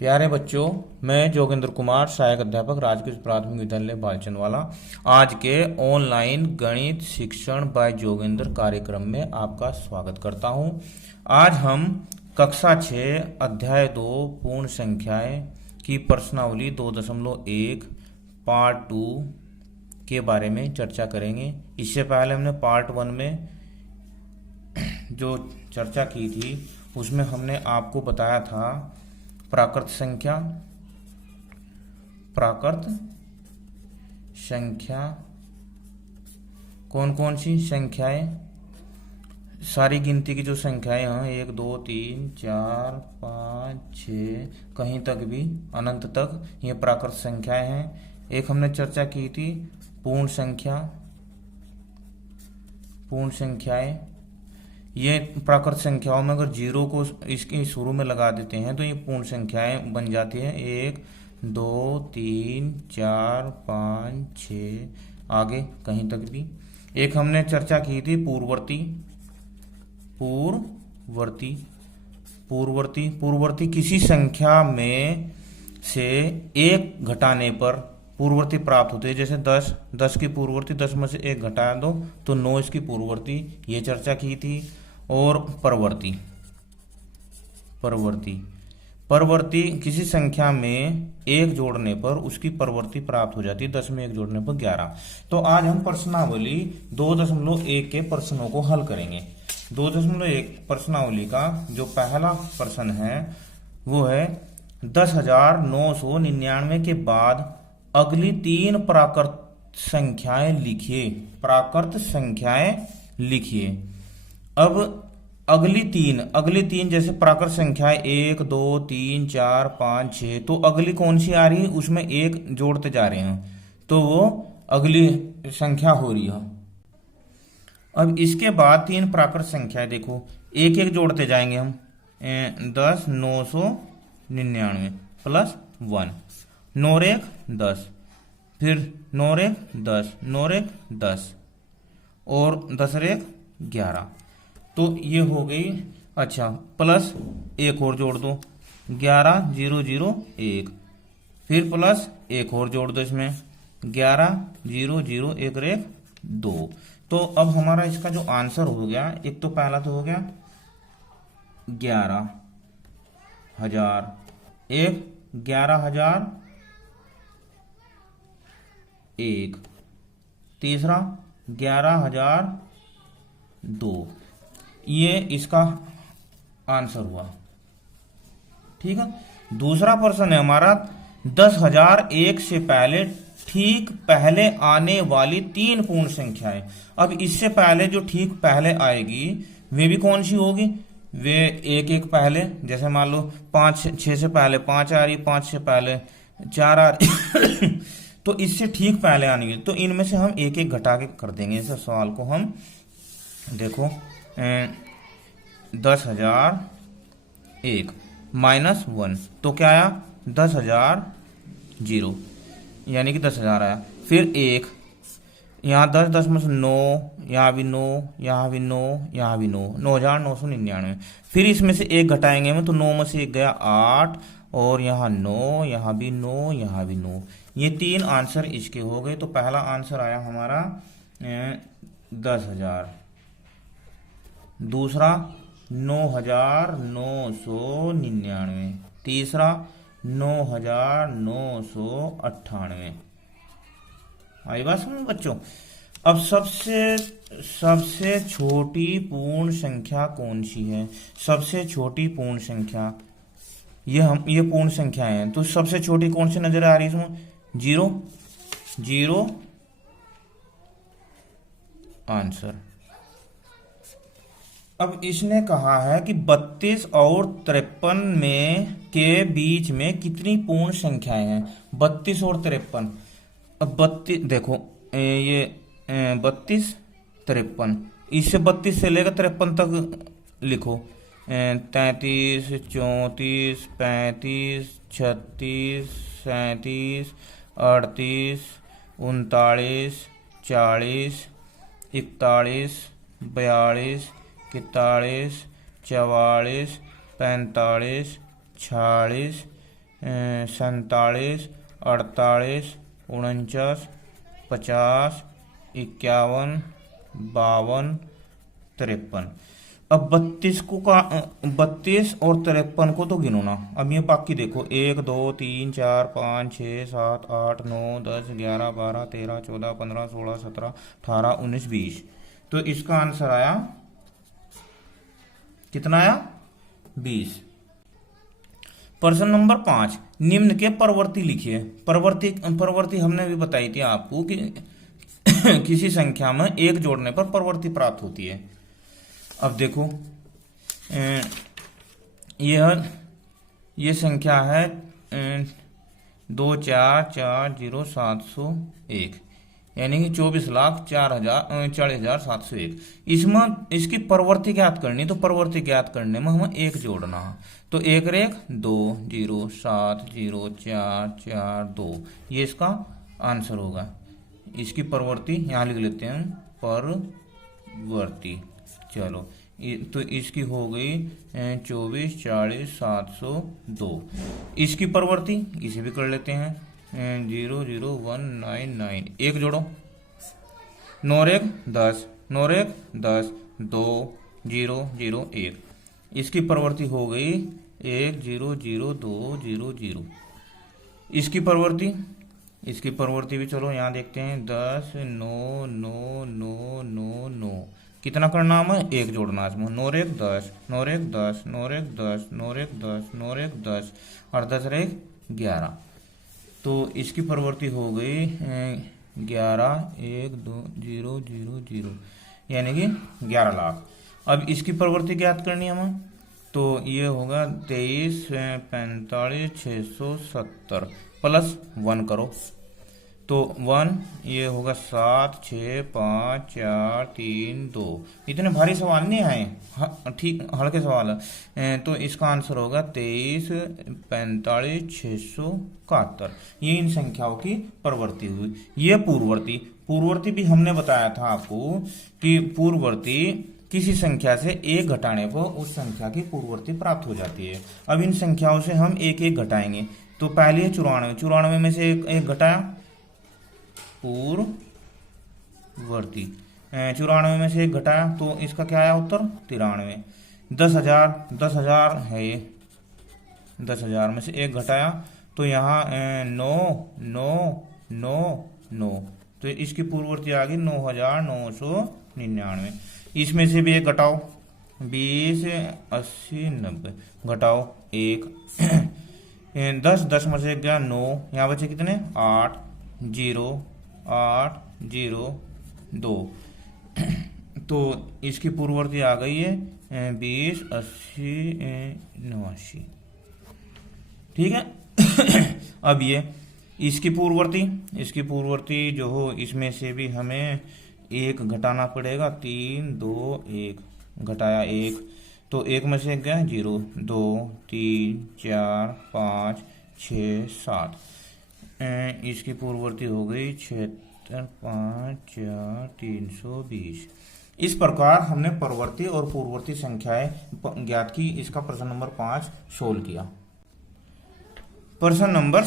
प्यारे बच्चों, मैं जोगेंद्र कुमार, सहायक अध्यापक, राजकीय प्राथमिक विद्यालय बालचंदवाला। आज के ऑनलाइन गणित शिक्षण बाय जोगेंद्र कार्यक्रम में आपका स्वागत करता हूं। आज हम कक्षा 6 अध्याय 2 पूर्ण संख्याएं की प्रश्नावली 2.1 पार्ट 2 के बारे में चर्चा करेंगे। इससे पहले हमने पार्ट 1 में जो चर्चा की थी उसमें हमने आपको बताया था प्राकृत संख्या कौन कौन सी संख्याएं, सारी गिनती की जो संख्याएं हैं 1 2 3 4 5 6 कहीं तक भी अनंत तक ये प्राकृत संख्याएं हैं। एक हमने चर्चा की थी पूर्ण संख्याएं। ये प्राकृत संख्याओं में अगर जीरो को इसके शुरू में लगा देते हैं तो ये पूर्ण संख्याएं बन जाती हैं। 1 2 3 4 5 6 आगे कहीं तक भी। एक हमने चर्चा की थी पूर्ववर्ती किसी संख्या में से एक घटाने पर पूर्ववर्ती प्राप्त होते हैं। जैसे 10 की पूर्ववर्ती 10 में से एक घटा दो तो 9 इसकी पूर्ववर्ती, ये चर्चा की थी। और परवर्ती किसी संख्या में एक जोड़ने पर उसकी परवर्ती प्राप्त हो जाती है। 10 में एक जोड़ने पर 11। तो आज हम प्रश्नावली 2.1 के प्रश्नों को हल करेंगे। 2.1 प्रश्नावली का जो पहला प्रश्न है वो है 10,999 के बाद अगली 3 प्राकृत संख्याएं लिखिए। अब अगली तीन जैसे प्राकृत संख्याएं 1 2 3 4 5 6, तो अगली कौन सी आ रही है उसमें एक जोड़ते जा रहे हैं तो वो अगली संख्या हो रही है। अब इसके बाद 3 प्राकृत संख्याएं देखो, एक एक जोड़ते जाएंगे हम। 10,999 प्लस 1, 9 1 10, फिर 9 1 10, 9 1 10 और 10 1 11। तो ये हो गई। अच्छा, प्लस एक और जोड़ दो 11 0 0 1, फिर प्लस एक और जोड़ दो इसमें 11 0 0 1 1 2। तो अब हमारा इसका जो आंसर हो गया, एक तो पहला तो हो गया 11,000, एक 11,001, तीसरा 11,002। ये इसका आंसर हुआ। ठीक है। दूसरा प्रश्न है हमारा 10,001 से पहले ठीक पहले आने वाली 3 पूर्ण संख्याएं। अब इससे पहले जो ठीक पहले आएगी वे भी कौन सी होगी? वे एक एक पहले, जैसे मान लो 5 6 से पहले 5 आ रही, 5 से पहले 4 आ रही तो इससे ठीक पहले आनी है। तो इनमें से हम एक एक घटा के कर देंगे। इस सवाल को हम देखो 10,001 माइनस 1 तो क्या आया 10,000 यानी कि 10,000 आया। फिर एक यहाँ 10 में से 9, यहाँ भी 9, यहाँ भी 9, यहाँ भी 9, 9,999। फिर इसमें से एक घटाएंगे हम तो 9 में से एक गया 8 और यहाँ 9, यहाँ भी 9, यहाँ भी 9। ये 3 आंसर इसके हो गए। तो पहला आंसर आया हमारा 10,000, दूसरा 9,999, तीसरा 9,998। आई बात समझ बच्चों। अब सबसे छोटी पूर्ण संख्या कौन सी है? सबसे छोटी पूर्ण संख्या ये पूर्ण संख्या है तो सबसे छोटी कौन सी नजर आ रही है इसमें? 0 आंसर। अब इसने कहा है कि 32 और 53 में के बीच में कितनी पूर्ण संख्याएं हैं? 32 और 53। अब 32 देखो, ये 32 53, इससे 32 से लेकर 53 तक लिखो। 33 34 35 36 37 38 39 40 41 42 41 44 45 46 47, 48, 49, 50, 51, 52, 53। अब 32 और 53 को तो गिनो ना। अब ये बाकी देखो 1 2 3 4 5 6 7 8 9 10 11 12 13 14 15 16 17 18 19 20। तो इसका आंसर आया कितना आया? 20। प्रश्न नंबर 5, निम्न के परवर्ती लिखिए। परवर्ती हमने भी बताई थी आपको कि किसी संख्या में एक जोड़ने पर परवर्ती प्राप्त होती है। अब देखो यह संख्या है 2440701, यानी कि 24,40,701। इसमें इसकी परवर्ती ज्ञात करनी, तो परवर्ती ज्ञात करने में हमें एक जोड़ना है। तो एक रेख 2070442, ये इसका आंसर होगा। इसकी परवर्ती यहाँ लिख लेते हैं, परवर्ती। चलो तो इसकी हो गई 24,40,702। इसकी परवर्ती इसे भी कर लेते हैं 00199। एक जोड़ो, 9 रेख 10, 9 रेख 10, 2 0 0 1। इसकी परवर्ती हो गई 100200। इसकी परवर्ती भी चलो यहाँ देखते हैं 10 9 9 9 9 9। कितना करना हमें? एक जोड़ना इसमें। 9 रेख 10, 9 रेख 10, 9 रेख 10, 9 रेख 10, 9 रेख 10 और 10 रेख 11। तो इसकी परवर्ती हो गई 11,10,000, यानी कि 11 लाख। अब इसकी परवर्ती ज्ञात करनी है हमें, तो ये होगा 23,45,670 प्लस 1 करो, तो 1 ये होगा 7 6 5 4 3 2। इतने भारी सवाल नहीं आए, ठीक हल्के सवाल है। तो इसका आंसर होगा 23,45,671। ये इन संख्याओं की परवर्ती हुई। ये पूर्ववर्ती भी हमने बताया था आपको कि पूर्ववर्ती किसी संख्या से एक घटाने पर उस संख्या की पूर्ववर्ती प्राप्त हो जाती है। अब इन संख्याओं से हम एक एक घटाएंगे। तो पहले 94 में से एक घटाया, पूर्ववर्ती। 94 में से एक घटाया, तो इसका क्या आया उत्तर? 93। 10,000 है ये, 10,000 में से एक घटाया, तो यहाँ 9 9 9 9। तो इसकी पूर्ववर्ती आ गई 9,999। इसमें से भी एक घटाओ, 20 80 90 घटाओ एक। 10 में से गया 9, यहाँ बचे कितने? 8 0 8 0 2। तो इसकी पूर्ववर्ती आ गई है 20 80 89। ठीक है। अब ये इसकी पूर्ववर्ती जो हो, इसमें से भी हमें एक घटाना पड़ेगा। 3 2 1 घटाया 1, तो एक में से गया 0 2 3 4 5 6 7। इसकी पूर्ववर्ती हो गई 76 5 4 320। इस प्रकार हमने परवर्ती और पूर्ववर्ती संख्याएं ज्ञात की। इसका प्रश्न नंबर 5 सोल्व किया। प्रश्न नंबर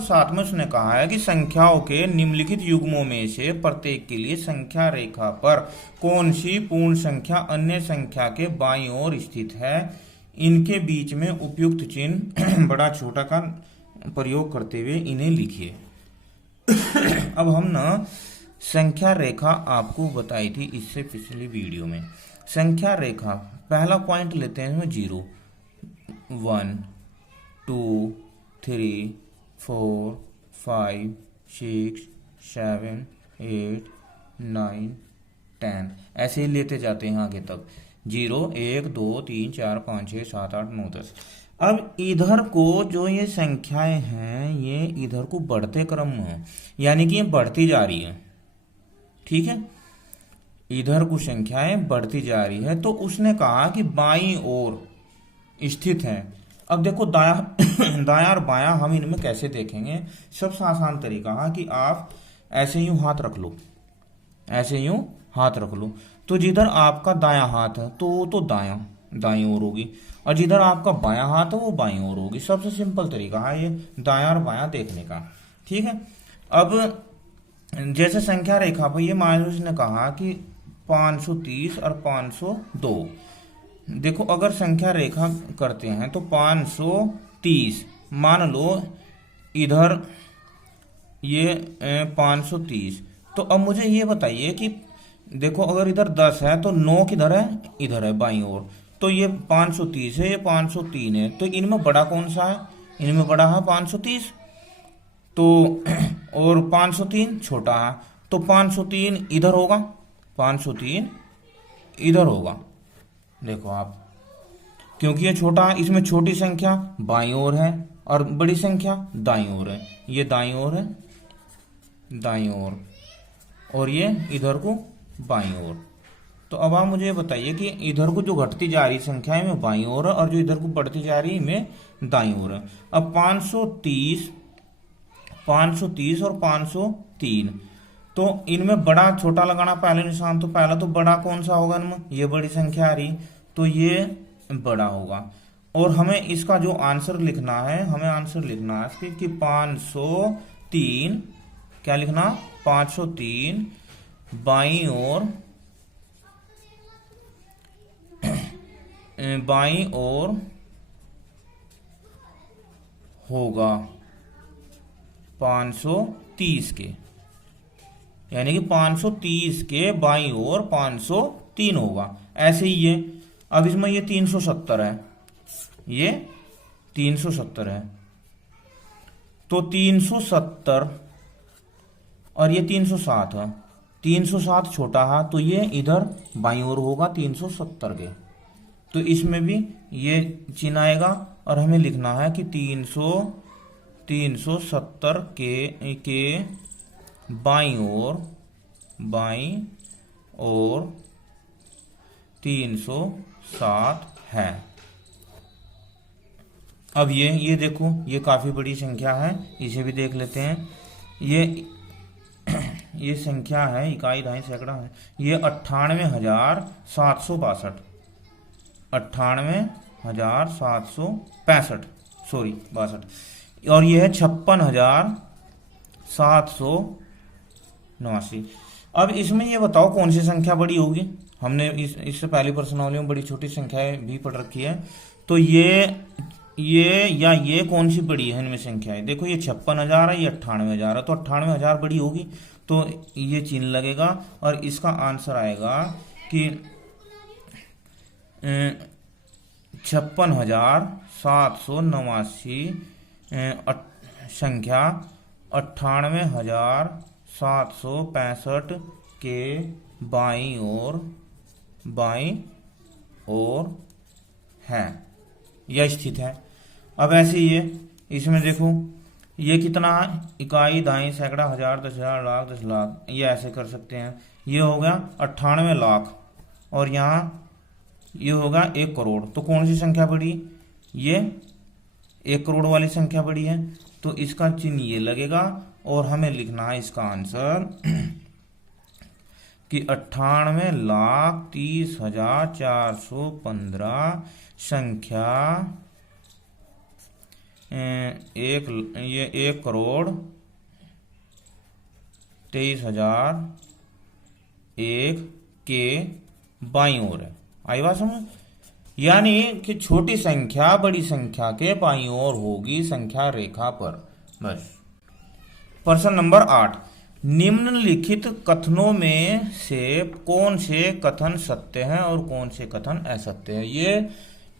7 में उसने कहा है कि संख्याओं के निम्नलिखित युग्मों में से प्रत्येक के लिए संख्या रेखा पर कौन सी पूर्ण संख्या अन्य संख्या के बाईं ओर स्थित है। इनके बीच में उपयुक्त चिन्ह बड़ा छोटा का प्रयोग करते हुए इन्हें लिखिए। अब हम ना संख्या रेखा आपको बताई थी इससे पिछली वीडियो में। संख्या रेखा पहला पॉइंट लेते हैं 0 1 2 3 4 5 6 7 8 9 10, ऐसे ही लेते जाते हैं आगे तक। 0 1 2 3 4 5 6 7 8 9 10। अब इधर को जो ये संख्याएं हैं, ये इधर को बढ़ते क्रम में है, यानी कि ये बढ़ती जा रही है। ठीक है, इधर को संख्याएं बढ़ती जा रही है। तो उसने कहा कि बाईं ओर स्थित है। अब देखो दायां और बायां हम इनमें कैसे देखेंगे। सबसे आसान तरीका है कि आप ऐसे यूं हाथ रख लो, ऐसे यूं हाथ रख लो। तो जिधर आपका दायां हाथ है तो दायां दाईं ओर होगी, और जिधर आपका बायां हाथ है वो बाईं ओर होगी। सबसे सिंपल तरीका है ये दायां और बायां देखने का। ठीक है, अब जैसे संख्या रेखा पर ये मायूस ने कहा कि 530 और 502। देखो अगर संख्या रेखा करते हैं तो 530 मान लो इधर ये 530। तो अब मुझे ये बताइए कि देखो अगर इधर 10 है तो 9 किधर है, इधर है बाईं ओर। तो ये 530 है, ये 503 है, तो इनमें बड़ा कौन सा है, इनमें बड़ा है 530। तो और 503 छोटा है, तो 503 इधर होगा, 503 इधर होगा। देखो आप, क्योंकि ये छोटा है इसमें छोटी संख्या बाईं ओर है और बड़ी संख्या दाईं ओर है। ये दाईं ओर है, दाईं ओर, और ये इधर को बाईं ओर। तो अब आप मुझे बताइए कि इधर को जो घटती जा रही संख्या है में बाईं ओर है और जो इधर को बढ़ती जा रही है में दाईं ओर है। अब 530 और 503, तो इनमें बड़ा छोटा लगाना पहले निशान। तो पहला तो बड़ा कौन सा होगा इनमें, ये बड़ी संख्या आ रही, तो ये बड़ा होगा। और हमें इसका जो आंसर लिखना है, हमें आंसर लिखना है इसकी कि 503, क्या लिखना, 503 बाईं ओर होगा 530 के, यानी कि 530 के बाईं ओर 503 होगा। ऐसे ही ये, अब इसमें ये 370 है, ये 370 है, तो 370 और ये 307 है, 307 छोटा है, तो ये इधर बाईं ओर होगा 370 के। तो इसमें भी ये चिन्ह आएगा और हमें लिखना है कि 370 के बाईं ओर 307 है। अब ये देखो, ये काफी बड़ी संख्या है, इसे भी देख लेते हैं। ये संख्या है, इकाई दहाई सैकड़ा है, ये 98,762, 98,765, सॉरी 62, और ये है 56,789। अब इसमें ये बताओ कौन सी संख्या बड़ी होगी। हमने इससे पहली प्रश्नावली में बड़ी छोटी संख्याएं भी पढ़ रखी है, तो ये या ये कौन सी बड़ी है इनमें संख्याएं। देखो ये 56,000 है, ये 98,000 है, तो 98,000 बड़ी होगी, तो ये चिन्ह लगेगा और इसका आंसर आएगा कि 56,789 संख्या 98,765 के बाईं ओर है, यह स्थित है। अब ऐसे ही इसमें देखो ये कितना है, इकाई दहाई सैकड़ा हजार 10,000 लाख 10 लाख, ये ऐसे कर सकते हैं। ये हो गया 98 लाख और यहाँ ये होगा 1 करोड़। तो कौन सी संख्या बड़ी, ये 1 करोड़ वाली संख्या बड़ी है, तो इसका चिन्ह ये लगेगा और हमें लिखना है इसका आंसर कि 98,30,415 संख्या 1 करोड़ 23,001 के बाईं ओर है। आई बात समझ, यानी कि छोटी संख्या बड़ी संख्या के बाईं ओर होगी संख्या रेखा पर। बस। प्रश्न नंबर 8, निम्नलिखित कथनों में से कौन से कथन सत्य हैं और कौन से कथन असत्य हैं। ये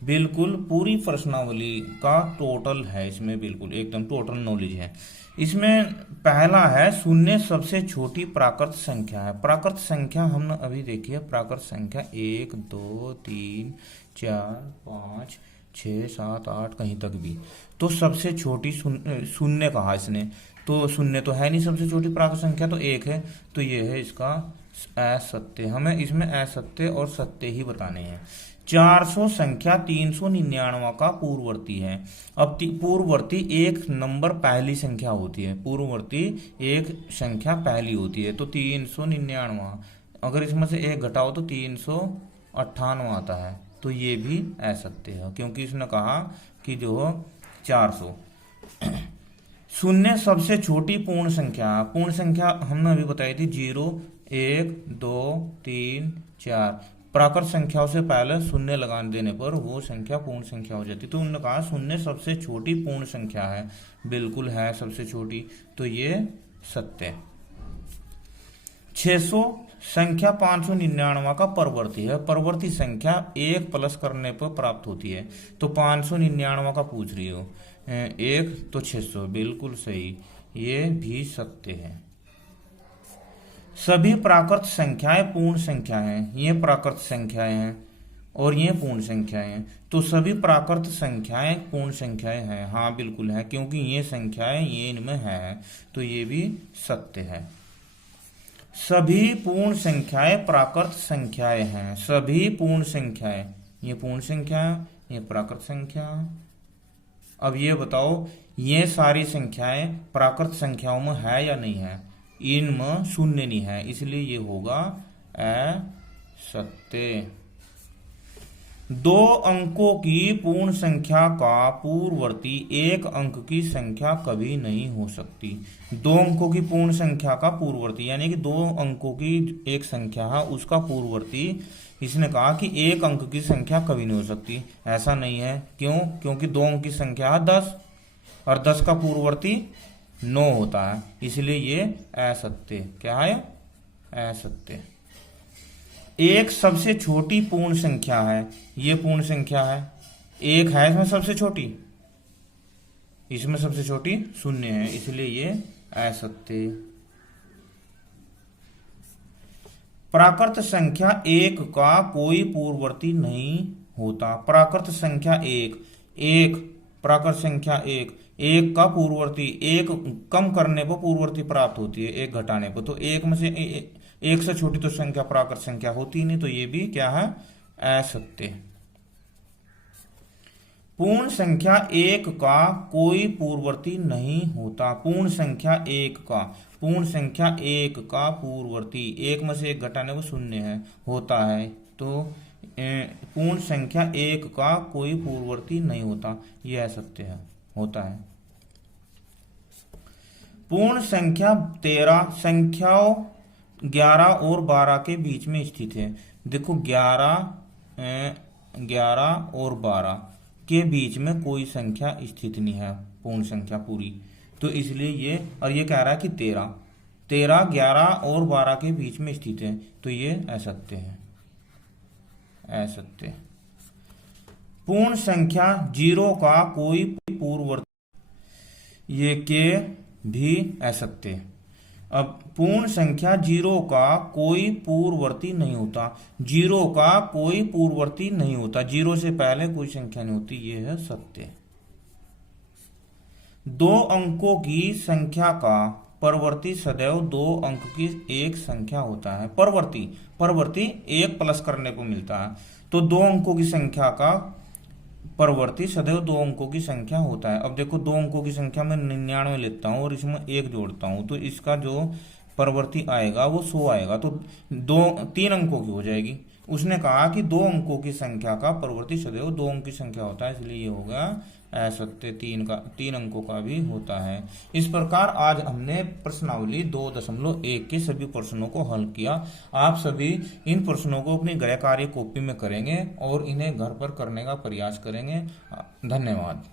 बिल्कुल पूरी प्रश्नावली का टोटल है, इसमें बिल्कुल एकदम टोटल नॉलेज है। इसमें पहला है शून्य सबसे छोटी प्राकृत संख्या है। प्राकृत संख्या हमने अभी देखी है, प्राकृत संख्या 1 2 3 4 5 6 7 8 कहीं तक भी। तो सबसे छोटी शून्य कहा इसने, तो शून्य तो है नहीं, सबसे छोटी प्राकृत संख्या तो 1 है, तो ये है इसका असत्य। हमें इसमें असत्य और सत्य ही बताने हैं। 400 संख्या 399 का पूर्ववर्ती है। अब पूर्ववर्ती एक नंबर पहली संख्या होती है, पूर्ववर्ती एक संख्या पहली होती है, तो 399, अगर इसमें से एक घटाओ तो 398 आता है, तो तो ये भी असत्य है, क्योंकि इसने कहा कि जो 400। शून्य सबसे छोटी पूर्ण संख्या। पूर्ण संख्या हमने अभी बताई थी 0, 1, 2, 3, 4। प्राकृत संख्याओं से पहले शून्य लगा देने पर वो संख्या पूर्ण संख्या हो जाती। तो उन्होंने कहा शून्य सबसे छोटी पूर्ण संख्या है, बिल्कुल है सबसे छोटी, तो ये सत्य। 600 संख्या 599 का परवर्ती है। परवर्ती संख्या 1 प्लस करने पर प्राप्त होती है, तो 599 का पूछ रही हो। 1 तो 600, बिल्कुल सही, ये भी सत्य है। सभी प्राकृत संख्याएं पूर्ण संख्या हैं। ये प्राकृत संख्याएं हैं और ये पूर्ण संख्याएं हैं, तो सभी प्राकृत संख्याएं पूर्ण संख्याएं हैं। हाँ बिल्कुल है, क्योंकि ये संख्याएं ये इनमें है, तो ये भी सत्य है। सभी पूर्ण संख्याएं प्राकृत संख्याएं हैं। सभी पूर्ण संख्याएं, ये पूर्ण संख्या, ये प्राकृत संख्या। अब ये बताओ, ये सारी संख्याएं प्राकृत संख्याओं में है या नहीं है? इनमें शून्य नहीं है, इसलिए ये होगा असत्य। 2 अंकों की पूर्ण संख्या का पूर्ववर्ती 1 अंक की संख्या कभी नहीं हो सकती। 2 अंकों की पूर्ण संख्या का पूर्ववर्ती, यानी कि 2 अंकों की एक संख्या है, उसका पूर्ववर्ती, इसने कहा कि 1 अंक की संख्या कभी नहीं हो सकती। ऐसा नहीं है, क्यों? क्योंकि 2 अंक की संख्या है 10 और 10 का पूर्ववर्ती 9 होता है, इसलिए ये असत्य। क्या है? असत्य। 1 सबसे छोटी पूर्ण संख्या है। ये पूर्ण संख्या है, 1 है इसमें सबसे छोटी, इसमें सबसे छोटी 0 है, इसलिए ये असत्य। प्राकृत संख्या 1 का कोई पूर्ववर्ती नहीं होता। प्राकृत संख्या 1 प्राकृत संख्या 1 का पूर्ववर्ती, 1 कम करने पर पूर्ववर्ती प्राप्त होती है, 1 घटाने पर। तो 1 में से 1 से छोटी तो संख्या प्राकृत संख्या होती नहीं, तो ये भी क्या है? असत्य। पूर्ण संख्या 1 का कोई पूर्ववर्ती नहीं होता। पूर्ण संख्या 1 का, पूर्ण संख्या 1 का पूर्ववर्ती, 1 में से 1 घटाने पर 0 है, होता है, तो पूर्ण संख्या 1 का कोई पूर्ववर्ती नहीं होता, यह असत्य है, होता है। पूर्ण संख्या 13 संख्याओं 11 और 12 के बीच में स्थित है। देखो 11 और 12 के बीच में कोई संख्या स्थित नहीं है, पूर्ण संख्या पूरी, तो इसलिए ये, और ये कह रहा है कि 13, 11 और 12 के बीच में स्थित है, तो ये असत्य है, असत्य। पूर्ण संख्या 0 का कोई पूर्ववर्ती, ये के भी असत्य। अब पूर्ण संख्या 0 का कोई पूर्ववर्ती नहीं होता। 0 का कोई पूर्ववर्ती नहीं होता, 0 से पहले कोई संख्या नहीं होती, यह है सत्य। 2 अंकों की संख्या का परवर्ती सदैव 2 अंक की एक संख्या होता है। परवर्ती 1 प्लस करने को मिलता है, तो 2 अंकों की संख्या का परवर्ती सदैव 2 अंकों की संख्या होता है। अब देखो 2 अंकों की संख्या में 99 लेता हूं और इसमें 1 जोड़ता हूं, तो इसका जो परवर्ती आएगा वो 100 आएगा, तो 3 अंकों की हो जाएगी। उसने कहा कि 2 अंकों की संख्या का परवर्ती सदैव 2 अंक की संख्या होता है, इसलिए ये होगा असत्य। 3 अंकों का भी होता है। इस प्रकार आज हमने प्रश्नावली 2.1 के सभी प्रश्नों को हल किया। आप सभी इन प्रश्नों को अपनी गृह कार्य कॉपी में करेंगे और इन्हें घर पर करने का प्रयास करेंगे। धन्यवाद।